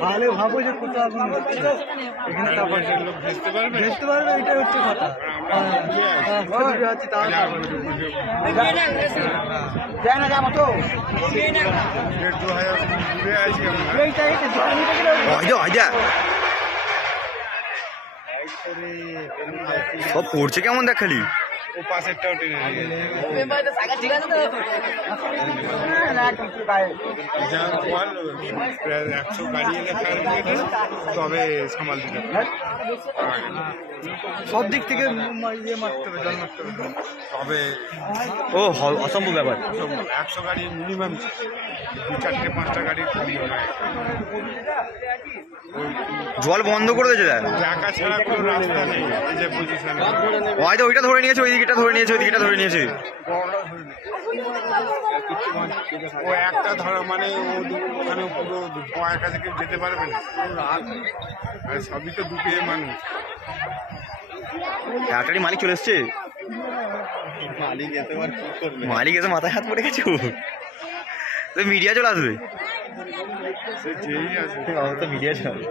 তাহলে ভাবো যে কোথাও এখানে ভেসতে পারবে, এটাই হচ্ছে কথা। আছে যায় না যাবো তো সব পড়ছে কেমন দেখ খালি ও পাশেরটাও টেনে নিয়ে যা বল 100 গাড়ি এলে ফায়ার ব্রিগেডে তবে সামাল দিতে সব দিক থেকে ইয়ে মারতে হবে, জল মারতে হবে। তবে ও অসম্ভব ব্যাপার। 100 গাড়ি মিনিমাম 2-4-5টা গাড়ি খুবই হয়। জল বন্ধ করে দিয়েছে জায়গা ছাড়া কোনো রাস্তা নেই। এই যে পজিশনে হয়তো ওইটা ধরে নিয়েছে, ওই দিকটা ধরে নিয়েছে, ওই দিকটা ধরে নিয়েছে। ও একটা ধরা মানে ওখানে পুরো একা থেকে যেতে পারবে না। আর সবই তো দুটো মানুষ। একটারই মালিক চলে এসছে, মালিক এসে মাথায় হাত পড়ে গেছে। তো মিডিয়া চলে আসবে, যেই আছে তো মিডিয়া চলে